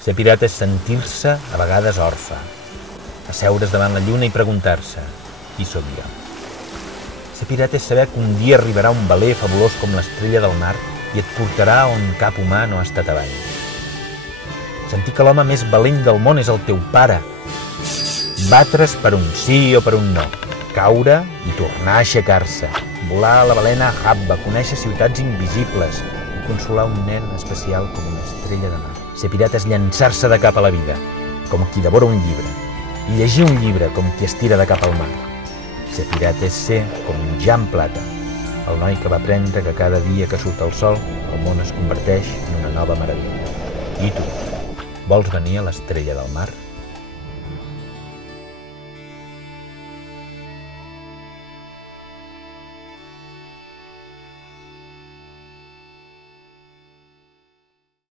Ser pirata és sentir-se, a vegades, orfe. Asseure's davant la lluna i preguntar-se: qui sóc jo? Ser pirata és saber que un dia arribarà un veler fabulós com l'estrella del mar i et portarà on cap humà no ha estat abans. Sentir que l'home més valent del món és el teu pare. Batre's per un sí o per un no. Caure i tornar a aixecar-se. Volar a la balena Habba, conèixer ciutats invisibles i consolar un nen especial com una estrella de mar. Ser pirata és llançar-se de cap a la vida, com qui devora un llibre, i llegir un llibre com qui es tira de cap al mar. Ser pirata és ser com un Jan Plata, el noi que va aprendre que cada dia que surt el sol el món es converteix en una nova meravella. I tu, vols venir a l'estrella del mar?